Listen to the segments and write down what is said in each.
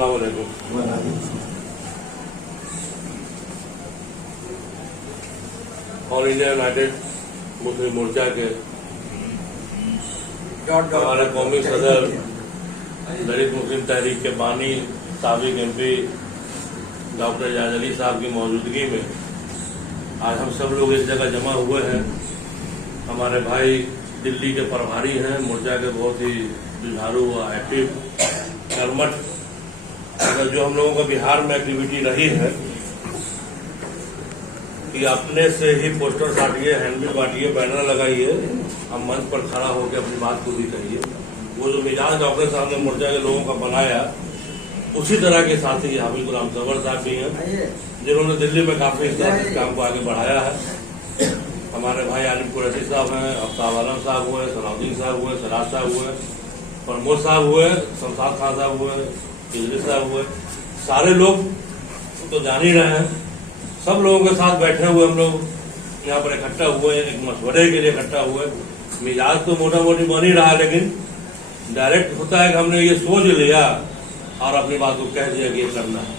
अस्सलाम वालेकुम। All India United मुस्लिम मोर्चा के हमारे कौमी सदर दलित मुस्लिम तहरीक के बानी साबिक MP डॉक्टर एजाज अली साहब की मौजूदगी में आज हम सब लोग इस जगह जमा हुए हैं। हमारे भाई दिल्ली के प्रभारी हैं, मोर्चा के बहुत ही जुझारू व एक्टिव कर्मठ, जो हम लोगों का बिहार में एक्टिविटी रही है कि अपने से ही पोस्टर साटिए, हैंडबिल बांटिए, बैनर लगाइए, हम मंच पर खड़ा होकर अपनी बात को भी कहिए। वो जो मिजाज डॉक्टर साहब ने मोर्चा के लोगों का बनाया, उसी तरह के साथी हाफिज गुलाम सवर साहब भी हैं, जिन्होंने दिल्ली में काफी इस काम को आगे बढ़ाया है। हमारे भाई आलिम कुरैशी साहब हैं, अफ्ताब आलम साहब हुए, सलाउद्दीन साहब हुए, सराज साहब हुए, प्रमोद साहब हुए, शमशाद खान साहब हुए, इजली साहब हुए। सारे लोग तो जान ही रहे हैं। सब लोगों के साथ बैठे हुए हम लोग यहाँ पर इकट्ठा हुए, एक मशवरे के लिए इकट्ठा हुए। मिजाज तो मोटा मोटी बन ही रहा, लेकिन डायरेक्ट होता है कि हमने ये सोच लिया और अपनी बात को कह दिया कि ये करना है,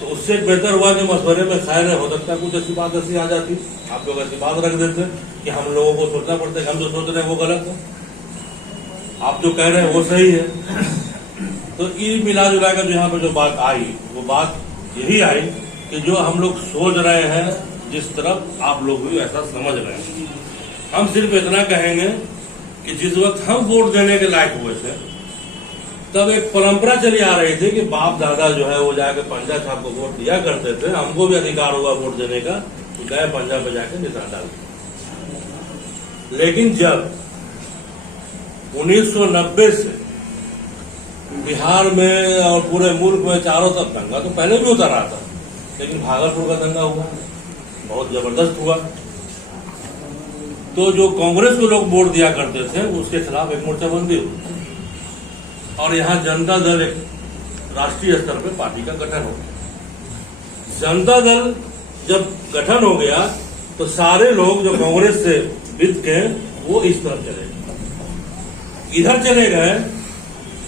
तो उससे बेहतर हुआ कि मशवरे में खैर हो सकता है कुछ ऐसी बात ऐसी आ जाती, आप लोग ऐसी बात रख देते कि हम लोगों को सोचना पड़ता है कि हम जो सोच रहे हैं वो गलत है, आप जो कह रहे हैं वो सही है। तो ये मिला जुला कर जो यहाँ पर जो बात आई, वो बात यही आई कि जो हम लोग सोच रहे हैं, जिस तरफ आप लोग भी ऐसा समझ रहे हैं। हम सिर्फ इतना कहेंगे कि जिस वक्त हम वोट देने के लायक हुए थे, तब एक परंपरा चली आ रही थी कि बाप दादा जो है वो जाकर पंजा साहब को वोट दिया करते थे। हमको भी अधिकार हुआ वोट देने का, तो गए पंजा पे जाकर निशान डाल। लेकिन जब 1990 से बिहार में और पूरे मुल्क में चारों तरफ दंगा, तो पहले भी होता रहा था, लेकिन भागलपुर का दंगा हुआ, बहुत जबरदस्त हुआ। तो जो कांग्रेस को लोग वोट दिया करते थे, उसके खिलाफ एक मोर्चाबंदी हुई और यहाँ जनता दल एक राष्ट्रीय स्तर पे पार्टी का गठन हो गया। जनता दल जब गठन हो गया तो सारे लोग जो कांग्रेस से बिक के वो इस तरफ चले गए, इधर चले गए।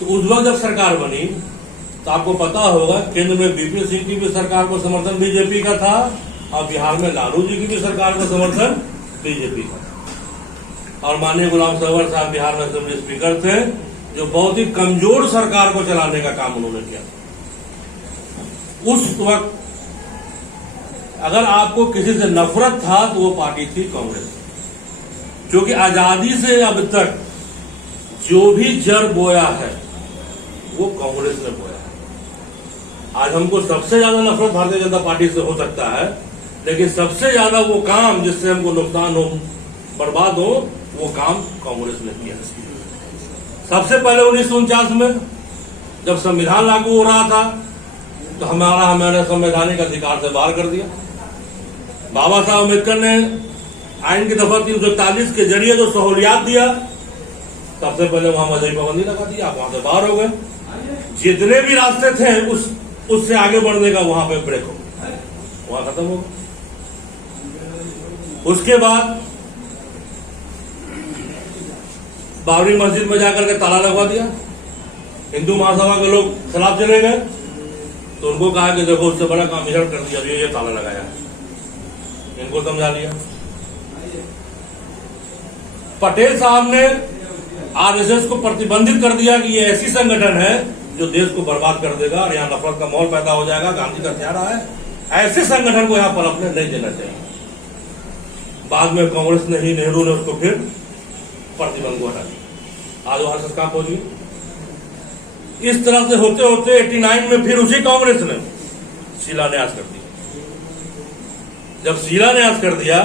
तो उस वक्त जब सरकार बनी तो आपको पता होगा केंद्र में बीपी सिंह की भी सरकार को समर्थन बीजेपी का था और बिहार में लालू जी की भी सरकार को समर्थन बीजेपी का, और माननीय गुलाम सवर साहब बिहार में असेंबली स्पीकर थे, जो बहुत ही कमजोर सरकार को चलाने का काम उन्होंने किया। उस वक्त अगर आपको किसी से नफरत था तो वो पार्टी थी कांग्रेस, क्योंकि आजादी से अब तक जो भी जड़ बोया है वो कांग्रेस ने बोया है। आज हमको सबसे ज्यादा नफरत भारतीय जनता पार्टी से हो सकता है, लेकिन सबसे ज्यादा वो काम जिससे हमको नुकसान हो, बर्बाद हो, वो काम कांग्रेस ने किया। सबसे पहले 1949 में जब संविधान लागू हो रहा था तो हमारे संवैधानिक अधिकार से बाहर कर दिया। बाबा साहब अम्बेडकर ने आइन की दफा 341 के जरिए जो सहूलियात दिया, सबसे पहले वहां मजहबी पाबंदी लगा दी, आप वहां से बाहर हो गए। जितने भी रास्ते थे उससे आगे बढ़ने का वहां पे ब्रेक हो गया, वहां खत्म हो गया। उसके बाद बाबरी मस्जिद में जाकर के ताला लगवा दिया। हिंदू महासभा के लोग खिलाफ चले गए तो उनको कहा कि देखो उससे बड़ा काम इधर कर दिया, ये ताला लगाया है, इनको समझा लिया। पटेल साहब ने आरएसएस को प्रतिबंधित कर दिया कि ये ऐसी संगठन है जो देश को बर्बाद कर देगा और यहाँ नफरत का माहौल पैदा हो जाएगा, गांधी का हत्यारा है, ऐसे संगठन को यहाँ पनपने नहीं देना चाहिए। बाद में कांग्रेस ने ही, नेहरू ने उसको फिर प्रतिबंध को हटा दिया। आज वहां से कहां पहुंच गई। इस तरह से होते होते 89 में फिर उसी कांग्रेस ने शिलान्यास कर दिया। जब शिलान्यास कर दिया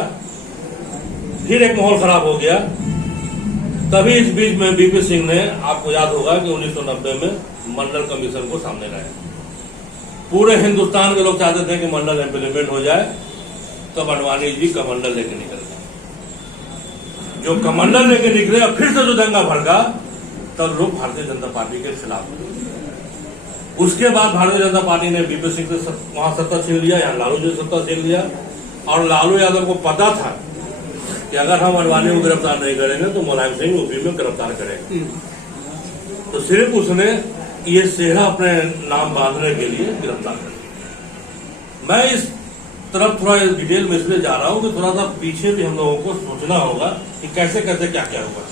फिर एक माहौल खराब हो गया। तभी इस बीच में बीपी सिंह ने, आपको याद होगा कि 1990 में मंडल कमीशन को सामने लाया। पूरे हिंदुस्तान के लोग चाहते थे कि मंडल इम्प्लीमेंट हो जाए, तो अडवाणी जी कमंडल लेके निकल गए। जो कमंडल लेके निकले और फिर से जो दंगा भड़का, तब लोग भारतीय जनता पार्टी के खिलाफ हुए। उसके बाद भारतीय जनता पार्टी ने बीपी सिंह से वहां सत्ता छीन लिया, यहाँ लालू जी सत्ता छीन लिया, और लालू यादव को पता था कि अगर हम अडवाणी को गिरफ्तार नहीं करेंगे तो मुलायम सिंह यूपी में गिरफ्तार करेंगे। तो सिर्फ उसने ये सेहरा अपने नाम बांधने के लिए गिरफ्तार कर लिया। मैं इस तरफ थोड़ा डिटेल में इसलिए जा रहा हूं कि थोड़ा सा पीछे भी हम लोगों को सोचना होगा कि कैसे कैसे क्या क्या होगा।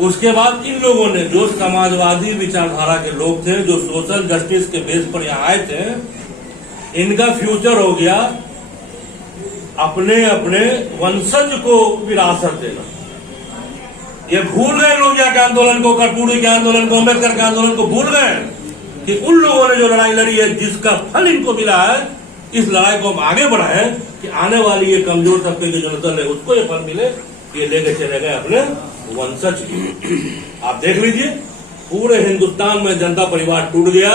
उसके बाद इन लोगों ने, जो समाजवादी विचारधारा के लोग थे, जो सोशल जस्टिस के बेस पर यहाँ आए थे, इनका फ्यूचर हो गया अपने अपने वंशज को विरासत देना। ये भूल गए लोग के आंदोलन को, कर्पूरी के आंदोलन को, अम्बेडकर के आंदोलन को भूल गए कि उन लोगों ने जो लड़ाई लड़ी है, जिसका फल इनको मिला है, इस लड़ाई को हम आगे बढ़ाएं कि आने वाली ये कमजोर तबके की जनता है उसको ये फल मिले। ये लेके चले गए अपने वंशज की। आप देख लीजिए, पूरे हिंदुस्तान में जनता परिवार टूट गया।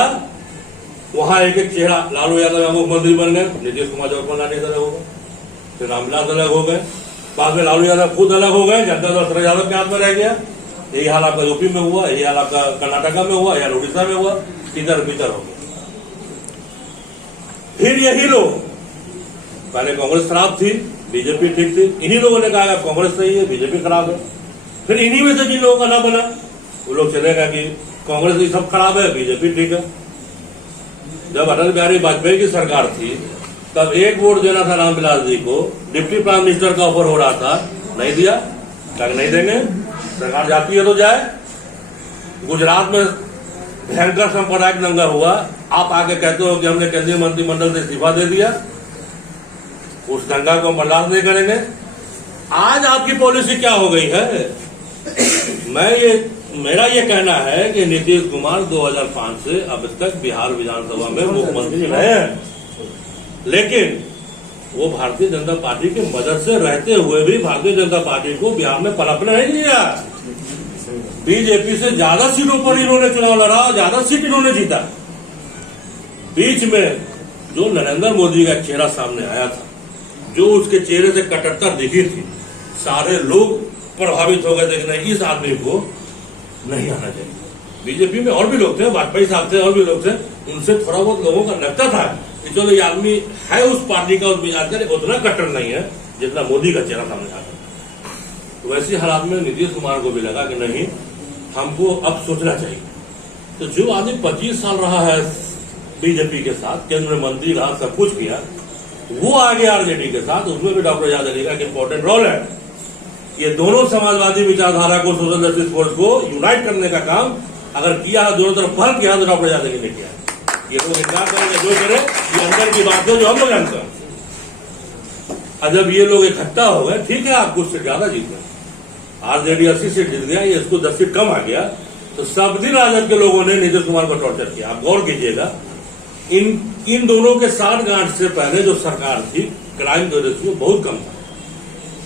वहां एक एक चेहरा, लालू यादव मुख्यमंत्री बन गए, नीतीश कुमार जौहर अलग हो गए, फिर रामविलास अलग हो गए, बाद में लालू यादव खुद अलग हो गए, जनता दल शरद यादव के हाथ में रह गया। यही हाल आपका यूपी में हुआ, यही हाल आपका कर्नाटका में हुआ, या उड़ीसा में हुआ, इधर भीतर हो गया। फिर यही लोग, पहले कांग्रेस खराब थी, बीजेपी ठीक थी, इन्हीं लोगों ने कहा कांग्रेस सही है, बीजेपी खराब है। फिर इन्हीं में से जिन लोगों का ना बना, वो लोग चलेगा कि कांग्रेस ये सब खराब है, बीजेपी ठीक है। जब अटल बिहारी वाजपेयी की सरकार थी, तब एक वोट देना था रामविलास जी को, डिप्टी प्राइम मिनिस्टर का ऑफर हो रहा था, नहीं दिया। क्या नहीं देंगे, सरकार जाती है तो जाए। गुजरात में भयंकर सांप्रदायिक दंगा हुआ, आप आके कहते हो कि हमने केंद्रीय मंत्रिमंडल से इस्तीफा दे दिया, उस दंगा को बर्दाश्त नहीं करेंगे। आज आपकी पॉलिसी क्या हो गई है? मेरा ये कहना है कि नीतीश कुमार 2005 से अब तक बिहार विधानसभा में मुख्यमंत्री रहे हैं, लेकिन वो भारतीय जनता पार्टी की मदद से रहते हुए भी भारतीय जनता पार्टी को बिहार में पनपने नहीं दिया। बीजेपी से ज्यादा सीटों पर इन्होंने चुनाव लड़ा, ज्यादा सीट इन्होंने जीता। बीच में जो नरेंद्र मोदी का चेहरा सामने आया था, जो उसके चेहरे से कट्टरता दिखी थी, सारे लोग प्रभावित हो गए थे कि नहीं, इस आदमी को नहीं आना चाहिए। बीजेपी में और भी लोग थे, वाजपेयी साहब थे, और भी लोग थे, उनसे थोड़ा बहुत लोगों का लगता था कि चलो ये आदमी है उस पार्टी का, उस मिजाज का, उतना कट्टर नहीं है जितना मोदी का चेहरा सामने आता। तो वैसे हालात में नीतीश कुमार को भी लगा कि नहीं, हमको अब सोचना चाहिए। तो जो आदमी 25 साल रहा है बीजेपी के साथ, केंद्रीय मंत्री रहा, सब कुछ किया, वो आगे आरजेडी के साथ, उसमें भी डॉक्टर आजाद अली का इंपॉर्टेंट रोल है। ये दोनों समाजवादी विचारधारा को, सोशल जस्टिस फोर्स को यूनाइट करने का काम अगर किया है, दोनों तरफ पहल किया तो डॉक्टर आजाद अली ने किया। ये लोग इनकार करेंगे, जो करे, ये अंदर की बात है जो हम लोग जानते हैं। और जब ये लोग इकट्ठा हो गए, ठीक है, आप कुछ से ज्यादा जीत गए, आरजेडी 80 सीट जीत गया, ये इसको 10 सीट कम आ गया, तो सब दिन राजद के लोगों ने नीतीश कुमार को टॉर्चर किया। आप गौर कीजिएगा, इन दोनों के 60 गांठ से पहले जो सरकार थी, क्राइम का रेशियो बहुत कम था।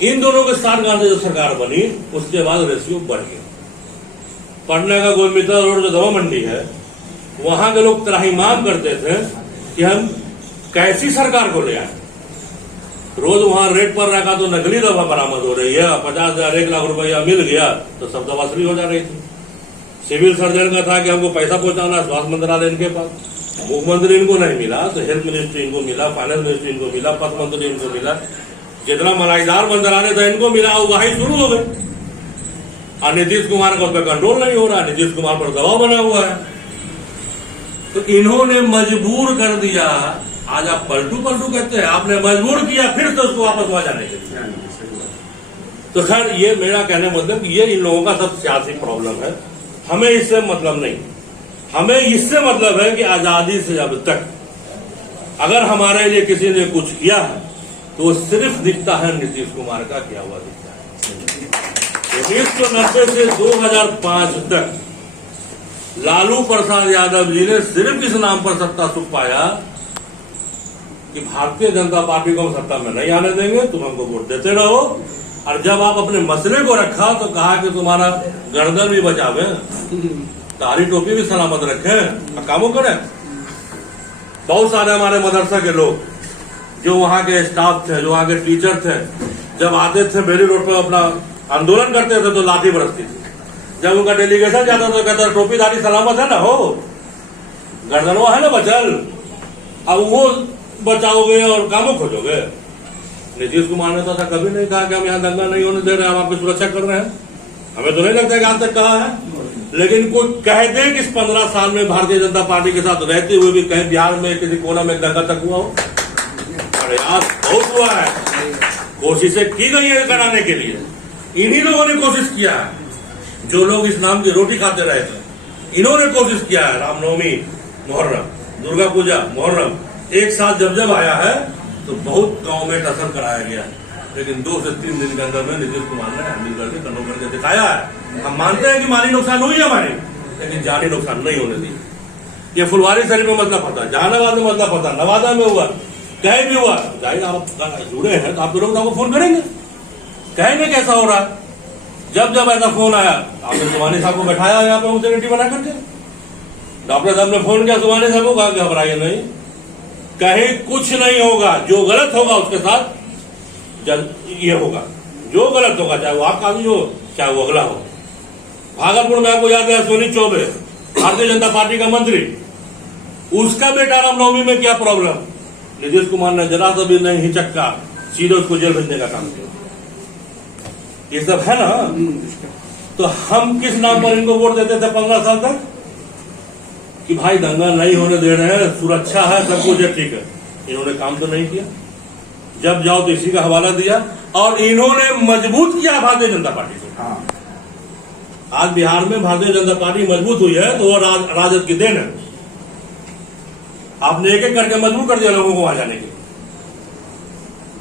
इन दोनों के 60 गांठ से जो सरकार बनी, उसके बाद रेशियो बढ़ गया। पटना का गोलमित्रा रोड जो दवा मंडी है, वहां के लोग त्राहिमाम करते थे कि हम कैसी सरकार को ले आए। रोज वहां रेट पर रखा तो नकली दवा बरामद हो रही है, 50,000 1 लाख रुपया मिल गया तो सब दवा असली हो जा रही थी। सिविल सर्जन का था कि हमको पैसा पहुंचाना, स्वास्थ्य मंत्रालय इनके पास, मुख्यमंत्री इनको नहीं मिला तो हेल्थ मिनिस्ट्री इनको मिला, फाइनेंस मिनिस्ट्री इनको मिला, पथ मंत्री इनको मिला, जितना मलाईदार मंत्रालय था इनको मिला, उगाही शुरू हो गई। और नीतीश कुमार का उस पर कंट्रोल नहीं हो रहा, नीतीश कुमार पर दबाव बना हुआ है। तो इन्होंने मजबूर कर दिया, आज आप पलटू कहते हैं, आपने मजबूर किया फिर से उसको वापस वहां जाने के लिए। तो खैर, ये मेरा कहने मतलब ये इन लोगों का सब सियासी प्रॉब्लम है, हमें इससे मतलब नहीं। हमें इससे मतलब है कि आजादी से अब तक अगर हमारे लिए किसी ने कुछ किया है तो वो सिर्फ दिखता है नीतीश कुमार का किया हुआ दिखता है। 1990 से 2005 तक लालू प्रसाद यादव जी ने सिर्फ इस नाम पर सत्ता सुख पाया कि भारतीय जनता पार्टी को हम सत्ता में नहीं आने देंगे, तुम हमको वोट देते रहो। और जब आप अपने मसले को रखा तो कहा कि तुम्हारा गर्दन भी बचावे, तारी टोपी भी सलामत रखें, कामों करें। बहुत सारे हमारे मदरसा के लोग जो वहां के स्टाफ थे, जो वहां के टीचर थे, जब आते थे बेली रोड पर अपना आंदोलन करते थे तो लाठी बरसती थी। जब उनका डेलीगेशन जाता तो कहता टोपीदारी सलामत है ना, हो गर्दनवा है ना बचल, अब वो बचाओगे और कामों खोजोगे। नीतीश कुमार ने तो ऐसा कभी नहीं कहा कि हम यहाँ दंगा नहीं होने दे रहे हैं, हम आपकी सुरक्षा कर रहे हैं। हमें तो नहीं लगता कि आज तक कहा है। लेकिन कोई कह दे कि इस 15 साल में भारतीय जनता पार्टी के साथ रहते हुए भी कहीं बिहार में किसी कोना में दंगा तक हुआ हो? प्रयास बहुत हुआ है, कोशिशें की गई है कराने के लिए। इन्हीं लोगों ने कोशिश किया है, जो लोग इस नाम की रोटी खाते रहे थे, इन्होंने कोशिश किया है। रामनवमी, मुहर्रम, दुर्गा पूजा, मुहर्रम एक साथ जब जब आया है तो बहुत गांव में टसल कराया गया है, लेकिन 2 से 3 दिन के अंदर में नीतीश कुमार ने हैंडल करके कंट्रोल करके दिखाया है। हम मानते हैं कि माली नुकसान हुई है हमारी, लेकिन जानी नुकसान नहीं होने दी। ये फुलवारी शरीफ में मतलब पता, जहानाबाद में मतलब पता, नवादा में हुआ, कहीं भी हुआ, जाहिर आप जुड़े हैं तो आप लोग आपको फोन करेंगे, कहेंगे कैसा हो रहा है। जब जब ऐसा फोन आया, आपने सुबानी साहब को बैठाया यहाँ पे सेक्रेटरी बना करके, डॉक्टर साहब ने फोन किया सुबानी साहब को, कहा घबराइए नहीं, कहीं कुछ नहीं होगा, जो गलत होगा उसके साथ ये होगा, जो गलत होगा, चाहे वो आपका आदमी हो चाहे वो अगला हो। भागलपुर में आपको याद है सोनी चौबे, भारतीय जनता पार्टी का मंत्री, उसका बेटा रामनवमी में क्या प्रॉब्लम, नीतीश कुमार ने जरा सा भी नहीं हिचक्का, सीधे उसको जेल भेजने का काम किया। ये सब है ना, तो हम किस नाम पर इनको वोट देते थे 15 साल तक कि भाई दंगा नहीं होने दे रहे हैं, सुरक्षा है, सब कुछ है, ठीक है। इन्होंने काम तो नहीं किया, जब जाओ तो इसी का हवाला दिया, और इन्होंने मजबूत किया भारतीय जनता पार्टी को। आज बिहार में भारतीय जनता पार्टी मजबूत हुई है तो वो राजद की देन है। आपने एक एक करके मजबूर कर दिया लोगों को वहां जाने के लिए।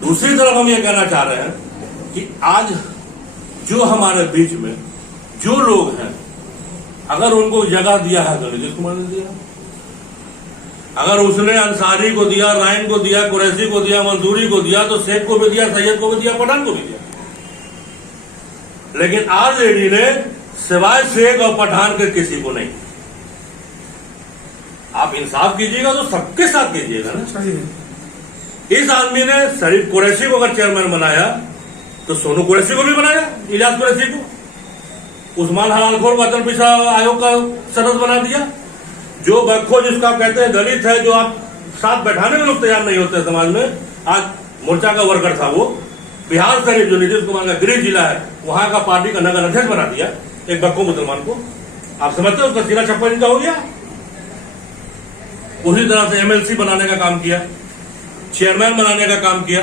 दूसरी तरफ हम ये कहना चाह रहे हैं कि आज जो हमारे बीच में जो लोग हैं, अगर उनको जगह दिया है तो नीतीश कुमार ने दिया, अगर उसने अंसारी को दिया, रायन को दिया, कुरैशी को दिया, मंसूरी को दिया, तो शेख को भी दिया, सैयद को भी दिया, पठान को भी दिया। लेकिन आरजेडी ने सिवाय शेख और पठान के किसी को नहीं। आप इंसाफ कीजिएगा तो सबके साथ कीजिएगा ना। इस आदमी ने शरीफ कुरैशी को अगर चेयरमैन बनाया तो सोनू कुरैशी को भी बनाया, इलियास कुरैशी को, उस्मान हलालखोर को अटल पिछड़ा आयोग का सदस्य बना दिया। जो बखो जिसको आप कहते हैं दलित है, जो आप साथ बैठाने में लोग तैयार नहीं होते समाज में, आज मोर्चा का वर्कर था वो, बिहार शरीफ जो नीतीश कुमार का गृह जिला है, वहां का पार्टी का नगर अध्यक्ष बना दिया एक बक्को मुसलमान को। आप समझते हो उसका सीना छप्पा इनका हो गया। उसी तरह से एमएलसी बनाने का काम किया, चेयरमैन बनाने का काम किया।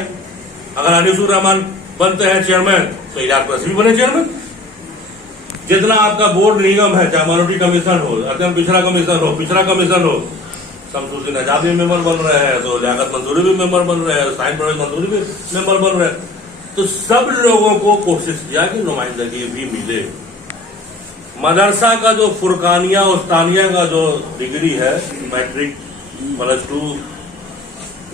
अगर अनिसुर रहमान बनते हैं चेयरमैन तो इलियास कुरैशी भी बने चेयरमैन। जितना आपका बोर्ड निगम है, चाहे माइनॉरिटी कमीशन हो, अत्यंत पिछड़ा कमीशन हो, पिछड़ा कमीशन हो, शमसुद्दीन आजाद भी मेंबर बन रहे हैं, तो लियाकत मंसूरी भी मेंबर बन रहे हैं, साइन परवेज मंसूरी भी मेंबर बन रहे हैं। तो सब लोगों को कोशिश किया कि नुमाइंदगी भी मिले। मदरसा का जो फुरकानिया उस्तानिया का जो डिग्री है, मैट्रिक +2,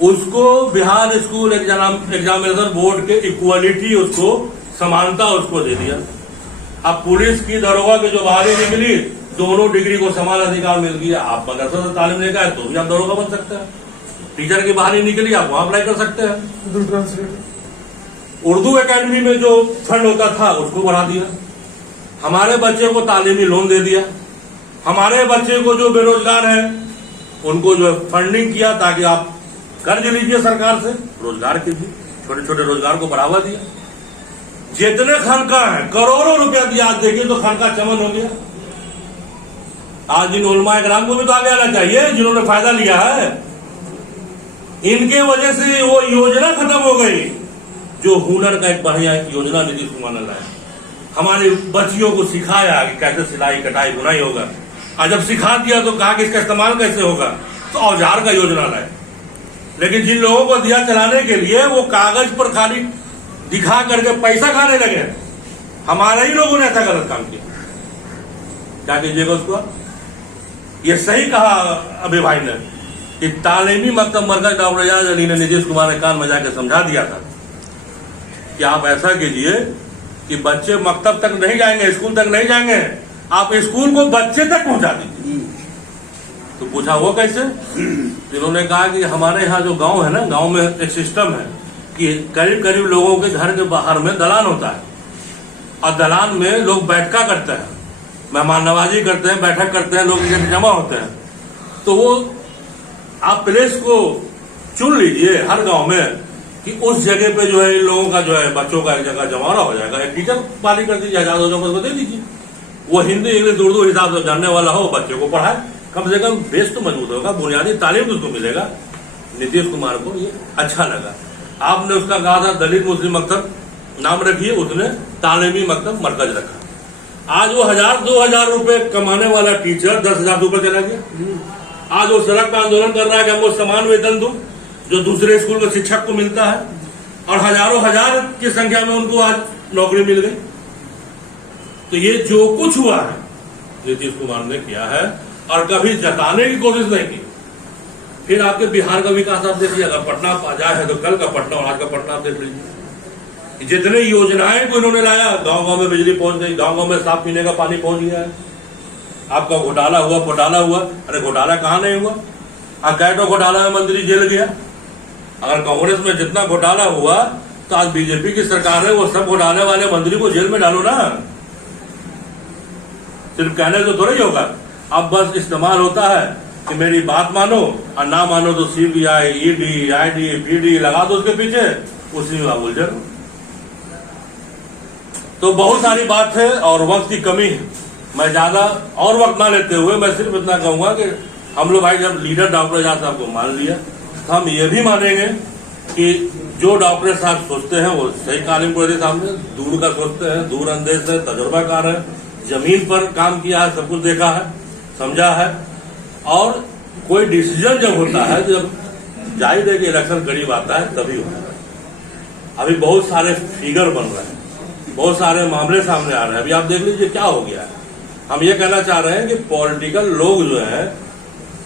उसको बिहार स्कूल एग्जामिनेशन बोर्ड के इक्वालिटी, उसको समानता उसको दे दिया। अब पुलिस की दरोगा की जो बाहरी निकली, दोनों डिग्री को समान अधिकार मिल गया। आप मदरसा से तालीम लेकर आए तो भी आप दरोगा बन सकते हैं। टीचर की बाहरी निकली, आप वहां अप्लाई कर सकते हैं। उर्दू एकेडमी में जो फंड होता था उसको बढ़ा दिया। हमारे बच्चे को तालीमी लोन दे दिया। हमारे बच्चे को जो बेरोजगार है उनको जो फंडिंग किया ताकि आप कर्ज लीजिए सरकार से, रोजगार कीजिए, छोटे छोटे रोजगार को बढ़ावा दिया। जितने खानका है करोड़ों रुपया दिया। आज देखिए तो खानका चमन हो गया। आज इन उलमा इकराम को भी तो आगे आना चाहिए जिन्होंने फायदा लिया है। इनके वजह से वो योजना खत्म हो गई जो हुनर का एक बढ़िया योजना नीतीश कुमार ने लाया। हमारे बच्चियों को सिखाया कि कैसे सिलाई कटाई बुनाई होगा। आज जब सिखा दिया तो कहा कि इसका इस्तेमाल कैसे होगा, तो औजार का योजना लाए। लेकिन जिन लोगों को दिया चलाने के लिए वो कागज पर खाली दिखा करके पैसा खाने लगे। हमारे ही लोगों ने ऐसा गलत काम किया। क्या कीजिएगा उसको? ये सही कहा अभी भाई ने कि तालीमी मकतब मरकज डॉक्टर एजाज अली ने नीतीश कुमार ने कान में जाकर समझा दिया था कि आप ऐसा कीजिए कि बच्चे मकतब तक नहीं जाएंगे, स्कूल तक नहीं जाएंगे, आप स्कूल को बच्चे तक पहुंचा दीजिए। तो पूछा वो कैसे? इन्होंने कहा कि हमारे यहाँ जो गांव है ना, गांव में एक सिस्टम है कि करीब करीब लोगों के घर के बाहर में दलान होता है और दलान में लोग बैठका करते हैं, मेहमान नवाजी करते हैं, बैठक करते हैं, लोग जमा होते हैं। तो वो आप प्लेस को चुन लीजिए हर गांव में कि उस जगह पे जो है इन लोगों का जो है बच्चों का एक जगह जमावड़ा हो जाएगा। एक टीचर पाली कर दीजिए, 1000 को दे दीजिए, वो हिंदी इंग्लिश उर्दू हिसाब से जानने वाला हो, बच्चे को पढ़ाए, कम से कम बेस तो मजबूत होगा, बुनियादी तालीम उसको मिलेगा। नीतीश कुमार को ये अच्छा लगा। आपने उसका कहा था दलित मुस्लिम मकतब नाम रखिए, उसने तालीमी मकतब मरकज रखा। आज वो 1000-2000 रुपए कमाने वाला टीचर 10,000 रुपए चला गया। आज वो सड़क पर आंदोलन कर रहा है कि हमको समान वेतन दो जो दूसरे स्कूल के शिक्षक को मिलता है, और हजारों हजार की संख्या में उनको आज नौकरी मिल गई। तो ये जो कुछ हुआ है नीतीश कुमार ने किया है, और कभी जताने की कोशिश नहीं की। फिर आपके बिहार का विकास आप देखिए, अगर पटना जाए है तो कल का पटना और आज का पटना आप देख लीजिए। जितने योजनाएं को इन्होंने लाया, गांव-गांव में बिजली पहुंच गई, गांव-गांव में साफ पीने का पानी पहुंच गया है। आपका घोटाला हुआ, अरे घोटाला कहां नहीं हुआ? कैटो घोटाला में मंत्री जेल गया। अगर कांग्रेस में जितना घोटाला हुआ तो आज बीजेपी की सरकार है, वो सब घोटाले वाले मंत्री को जेल में डालो ना। सिर्फ कहने तो थोड़ा ही होगा, अब बस इस्तेमाल होता है कि मेरी बात मानो और ना मानो तो सीबीआई, ईडी, आईडी, पीडी लगा दो उसके पीछे, उसी में आप उलझे रहो। तो बहुत सारी बात है और वक्त की कमी है। मैं ज्यादा और वक्त ना लेते हुए मैं सिर्फ इतना कहूंगा कि हम लोग भाई जब लीडर डॉक्टर एजाज साहब को मान लिया, तो हम ये भी मानेंगे कि जो डॉक्टर साहब सोचते हैं वो सही कालीन के सामने दूर का सोचते हैं, दूर अंदेश है, तजुर्बाकार है, जमीन पर काम किया है, सब कुछ देखा है, समझा है। और कोई डिसीजन जब होता है, जब जाहिर है कि इलेक्शन करीब आता है तभी होता है। अभी बहुत सारे फिगर बन रहे हैं, बहुत सारे मामले सामने आ रहे हैं। अभी आप देख लीजिए क्या हो गया है। हम ये कहना चाह रहे हैं कि पॉलिटिकल लोग जो है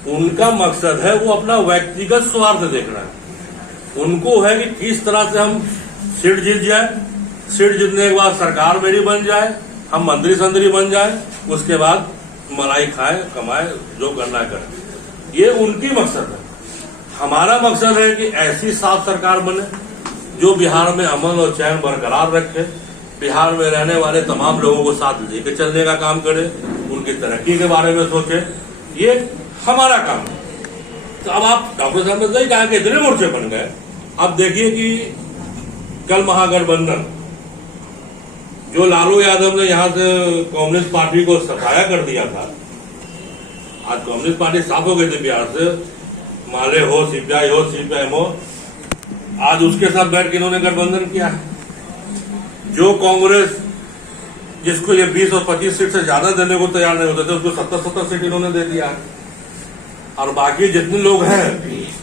उनका मकसद है वो अपना व्यक्तिगत स्वार्थ देखना है। उनको है कि किस तरह से हम सीट जीत जाए, सीट जीतने के बाद सरकार मेरी बन जाए, हम मंत्री संतरी बन जाए, उसके बाद मलाई खाए कमाए जो करना करें। ये उनकी मकसद है। हमारा मकसद है कि ऐसी साफ सरकार बने जो बिहार में अमन और चैन बरकरार रखे, बिहार में रहने वाले तमाम लोगों को साथ लेकर चलने का काम करे, उनकी तरक्की के बारे में सोचे। ये हमारा काम है। तो अब आप डॉक्टर साहब ने सही कहा कि इतने मोर्चे बन गए। अब देखिए कि कल महागठबंधन जो लालू यादव ने यहां से कांग्रेस पार्टी को सफाया कर दिया था, आज कांग्रेस पार्टी साफ हो गई थी बिहार से, माले हो, सीपीआई हो, सीपीएम हो, आज उसके साथ बैठ के इन्होंने गठबंधन किया है। जो कांग्रेस जिसको ये 20 और 25 सीट से ज्यादा देने को तैयार नहीं होते थे, उसको 70-70 सीट इन्होंने दे दिया है। और बाकी जितने लोग हैं,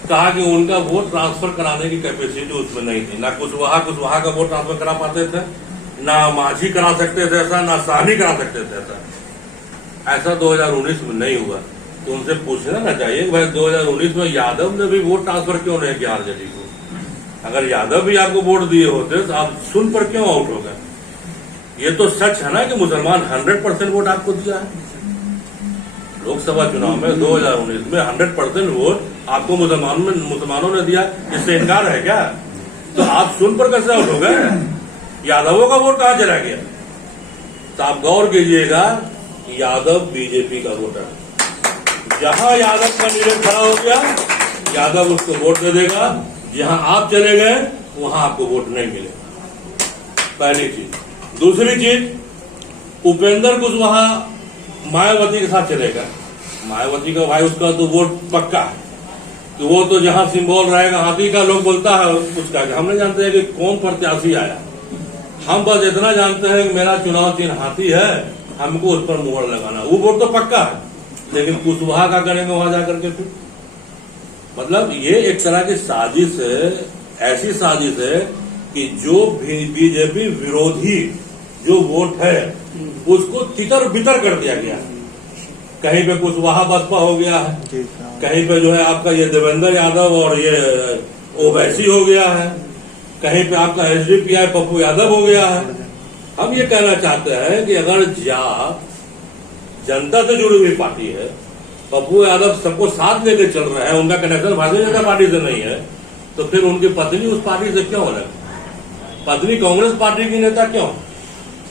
कहा कि उनका वोट ट्रांसफर कराने की कैपेसिटी उसमें नहीं थी। ना कुशवाहा का वोट ट्रांसफर करा पाते थे, ना मांझी करा सकते थे ऐसा, ना साहनी करा सकते थे ऐसा। ऐसा 2019 में नहीं हुआ। तो उनसे पूछना ना चाहिए भाई 2019 में यादव ने भी वोट ट्रांसफर क्यों नहीं किया आरजेडी को? अगर यादव भी आपको वोट दिए होते तो आप सुन पर क्यों आउट हो गए? ये तो सच है ना कि मुसलमान 100% वोट आपको दिया है। लोकसभा चुनाव में 2019 में 100% वोट आपको मुसलमानों ने दिया, इससे इनकार है क्या? तो आप सुन पर कैसे आउट हो गए? यादवों का वोट कहां चला गया? तो आप गौर कीजिएगा, यादव बीजेपी का वोटर, जहां यादव का नीरज खड़ा हो गया यादव उसको वोट दे देगा, जहां आप चले गए वहां आपको वोट नहीं मिलेगा। पहली चीज। दूसरी चीज, उपेंद्र कुशवाहा मायावती के साथ चलेगा। मायावती का भाई उसका तो वोट पक्का है, तो वो तो जहां सिंबल रहेगा हाथी का, लोग बोलता है उसका। हम नहीं जानते हैं कि कौन प्रत्याशी आया, हम बस इतना जानते हैं कि मेरा चुनाव चिन्ह हाथी है, हमको उस पर मुहर लगाना। वो वोट तो पक्का है, लेकिन कुशवाहा का करेंगे वहां जाकर के फिर? मतलब ये एक तरह की साजिश है, ऐसी साजिश है कि जो बीजेपी विरोधी जो वोट है उसको तितर बितर कर दिया गया। कहीं पे कुशवाहा बसपा हो गया है, कहीं पे जो है आपका ये देवेंद्र यादव और ये ओवैसी हो गया है, कहीं पे आपका एसडीपीआई पप्पू यादव हो गया है। हम ये कहना चाहते हैं कि अगर जाप जनता से जुड़ी हुई पार्टी है, पप्पू यादव सबको साथ लेकर चल रहे हैं, उनका कनेक्शन भारतीय जनता पार्टी से नहीं है, तो फिर उनकी पत्नी उस पार्टी से क्यों अलग? पत्नी कांग्रेस पार्टी की नेता क्यों?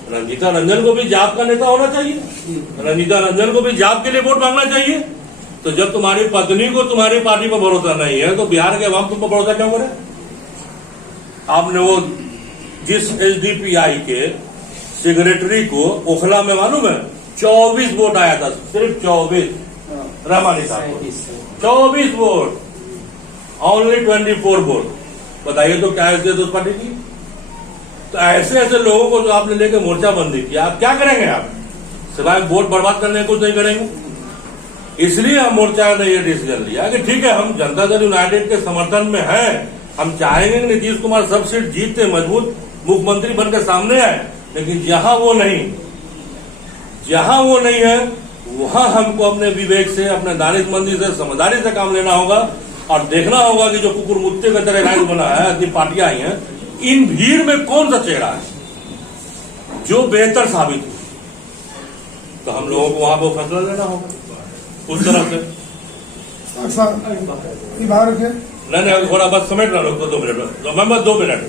रंजीता रंजन को भी जाप का नेता होना चाहिए, रंजीता रंजन को भी जाप के लिए वोट मांगना चाहिए। तो जब तुम्हारी पत्नी को तुम्हारी पार्टी पर भरोसा नहीं है तो बिहार के अवाम तुम पर भरोसा क्यों करे? आपने वो जिस एसडीपीआई के सेक्रेटरी को ओखला में मालूम है 24 वोट आया था, सिर्फ 24 रहमानी साहब को 24 वोट, ओनली 24 वोट। बताइए तो क्या हैसियत उस पार्टी की। तो ऐसे ऐसे लोगों को जो आपने लेके मोर्चाबंदी किया, आप क्या करेंगे? आप सिवाय वोट बर्बाद करने को कुछ नहीं करेंगे। इसलिए हम मोर्चा ने ये डिसीजन लिया कि ठीक है, हम जनता दल यूनाइटेड के समर्थन में हैं, हम चाहेंगे कि नीतीश कुमार सब सीट जीतते, मजबूत मुख्यमंत्री बनकर सामने आए, लेकिन जहां वो नहीं है वहां हमको अपने विवेक से, अपने दानिशमंदी से, समझदारी से काम लेना होगा और देखना होगा कि जो कुकुर मुत्ते का तरह राइज बना है, इतनी पार्टियां आई हैं, इन भीड़ में कौन सा चेहरा है जो बेहतर साबित हो। तो हम लोगों को वहां पर फैसला लेना होगा उस तरह से। नहीं थोड़ा बस समेट रहा लोग तो 2 मिनट मैं बस 2 मिनट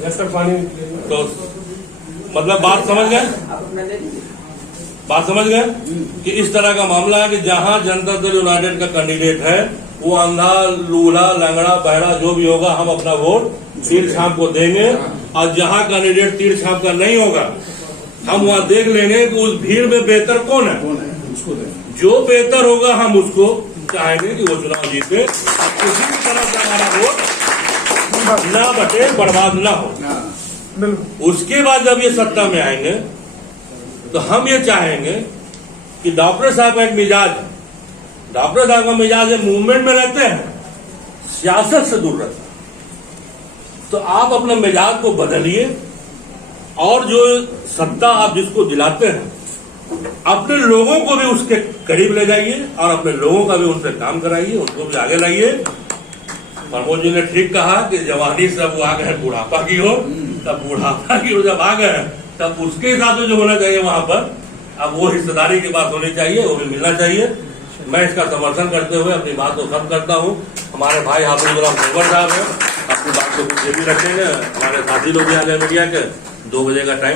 तो मतलब बात समझ गए कि इस तरह का मामला है कि जहां जनता दल यूनाइटेड का कैंडिडेट है वो अंधा, लूला, लंगड़ा, बहरा जो भी होगा, हम अपना वोट तीर छाप को देंगे। और जहां कैंडिडेट तीर छाप का नहीं होगा, हम वहां देख लेंगे कि उस भीड़ में बेहतर कौन है, जो बेहतर होगा हम उसको चाहेंगे कि वो चुनाव जीते। किसी भी तरह से हमारा वोट ना बटे, बर्बाद ना हो। उसके बाद जब ये सत्ता में आएंगे तो हम ये चाहेंगे कि डॉक्टर साहब का एक मिजाज है, डॉक्टर साहब का मिजाज है, मूवमेंट में रहते हैं, सियासत से दूर रहते हैं। तो आप अपने मिजाज को बदलिए और जो सत्ता आप जिसको दिलाते हैं, अपने लोगों को भी उसके करीब ले जाइए और अपने लोगों का भी उनसे काम कराइए, उनको भी आगे लाइए। प्रमोद जी ने ठीक कहा कि जवानी से अब वो आ गए बुढ़ापा की हो, तब बुढ़ापा की हो जब आ गए तब उसके हिसाब से जो होना चाहिए वहां पर, अब वो हिस्सेदारी की बात होनी चाहिए, वो भी मिलना चाहिए। मैं इसका समर्थन करते हुए अपनी बात को खत्म करता हूं। हमारे भाई हाफिज गुलाम सोबर साहब हैं, अपनी बात को कुछ ये भी रखेंगे। हमारे साथी लोग भी आ गए मीडिया के, 2 बजे का टाइम